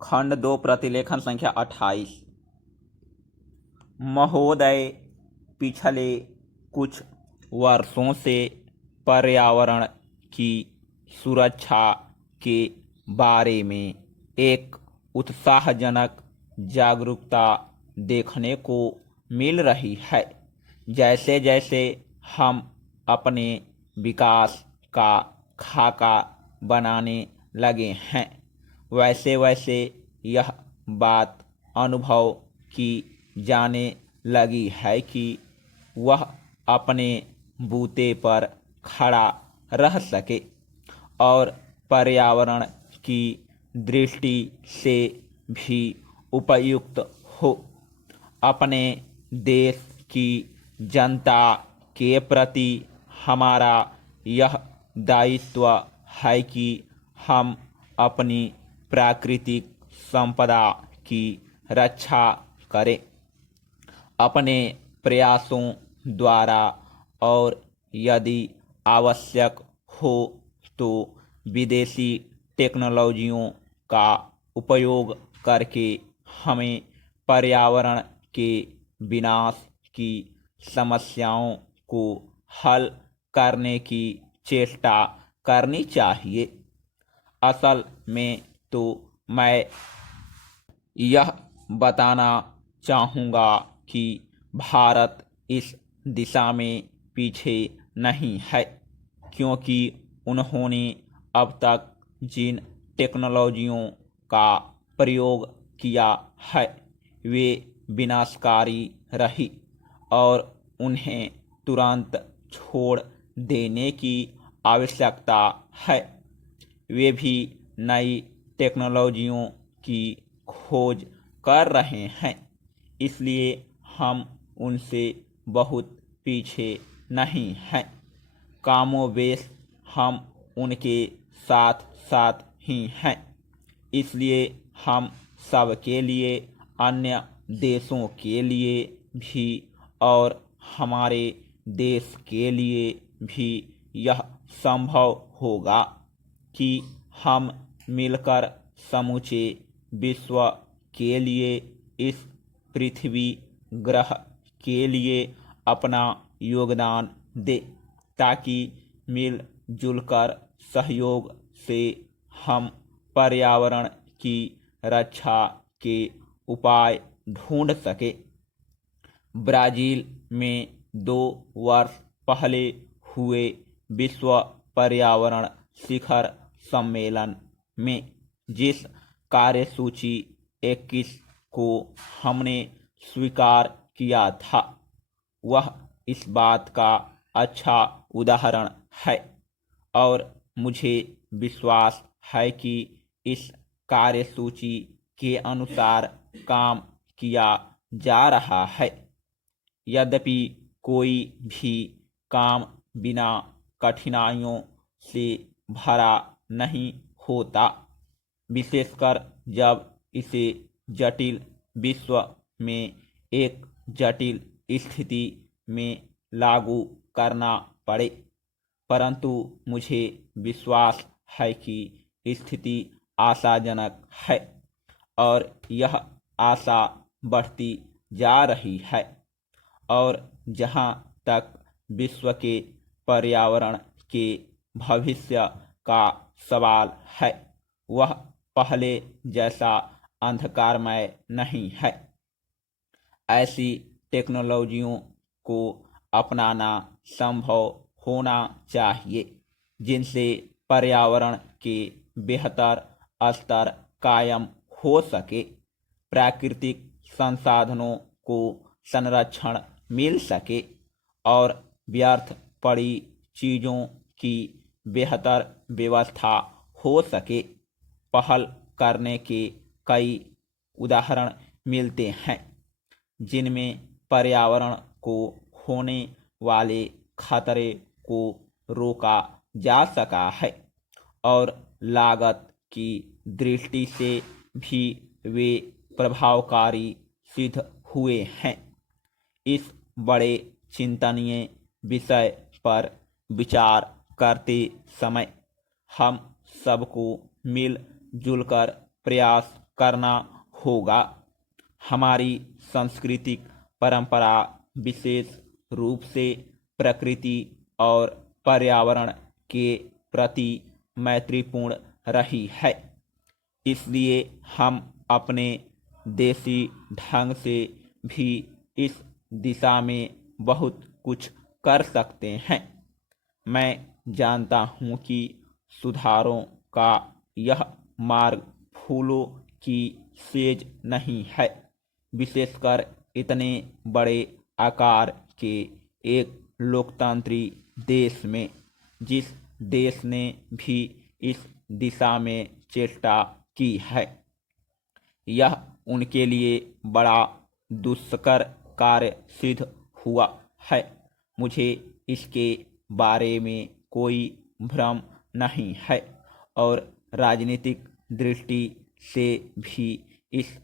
खंड 2 प्रतिलेखन संख्या 28। महोदय, पिछले कुछ वर्षों से पर्यावरण की सुरक्षा के बारे में एक उत्साहजनक जागरूकता देखने को मिल रही है। जैसे जैसे हम अपने विकास का खाका बनाने लगे हैं, वैसे वैसे यह बात अनुभव की जाने लगी है कि वह अपने बूते पर खड़ा रह सके और पर्यावरण की दृष्टि से भी उपयुक्त हो। अपने देश की जनता के प्रति हमारा यह दायित्व है कि हम अपनी प्राकृतिक संपदा की रक्षा करें। अपने प्रयासों द्वारा और यदि आवश्यक हो तो विदेशी टेक्नोलॉजियों का उपयोग करके हमें पर्यावरण के विनाश की समस्याओं को हल करने की चेष्टा करनी चाहिए। असल में तो मैं यह बताना चाहूँगा कि भारत इस दिशा में पीछे नहीं है, क्योंकि उन्होंने अब तक जिन टेक्नोलॉजियों का प्रयोग किया है वे विनाशकारी रही और उन्हें तुरंत छोड़ देने की आवश्यकता है। वे भी नई टेक्नोलॉजियों की खोज कर रहे हैं, इसलिए हम उनसे बहुत पीछे नहीं हैं। कमोबेश हम उनके साथ साथ ही हैं। इसलिए हम सब के लिए, अन्य देशों के लिए भी और हमारे देश के लिए भी यह संभव होगा कि हम मिलकर समूचे विश्व के लिए, इस पृथ्वी ग्रह के लिए अपना योगदान दे, ताकि मिलजुल कर सहयोग से हम पर्यावरण की रक्षा के उपाय ढूंढ सके। ब्राजील में 2 वर्ष पहले हुए विश्व पर्यावरण शिखर सम्मेलन में जिस कार्यसूची 21 को हमने स्वीकार किया था, वह इस बात का अच्छा उदाहरण है और मुझे विश्वास है कि इस कार्यसूची के अनुसार काम किया जा रहा है। यद्यपि कोई भी काम बिना कठिनाइयों से भरा नहीं होता, विशेषकर जब इसे जटिल विश्व में एक जटिल स्थिति में लागू करना पड़े। परंतु मुझे विश्वास है कि स्थिति आशाजनक है और यह आशा बढ़ती जा रही है और जहाँ तक विश्व के पर्यावरण के भविष्य का सवाल है, वह पहले जैसा अंधकारमय नहीं है। ऐसी टेक्नोलॉजियों को अपनाना संभव होना चाहिए जिनसे पर्यावरण के बेहतर स्तर कायम हो सके, प्राकृतिक संसाधनों को संरक्षण मिल सके और व्यर्थ पड़ी चीज़ों की बेहतर व्यवस्था हो सके। पहल करने के कई उदाहरण मिलते हैं जिनमें पर्यावरण को होने वाले खतरे को रोका जा सका है और लागत की दृष्टि से भी वे प्रभावकारी सिद्ध हुए हैं। इस बड़े चिंतनीय विषय पर विचार करते समय हम सबको मिलजुल कर प्रयास करना होगा। हमारी सांस्कृतिक परंपरा विशेष रूप से प्रकृति और पर्यावरण के प्रति मैत्रीपूर्ण रही है, इसलिए हम अपने देसी ढंग से भी इस दिशा में बहुत कुछ कर सकते हैं। मैं जानता हूँ कि सुधारों का यह मार्ग फूलों की सेज नहीं है, विशेषकर इतने बड़े आकार के एक लोकतांत्रिक देश में। जिस देश ने भी इस दिशा में चेष्टा की है, यह उनके लिए बड़ा दुष्कर कार्य सिद्ध हुआ है। मुझे इसके बारे में कोई भ्रम नहीं है और राजनीतिक दृष्टि से भी इस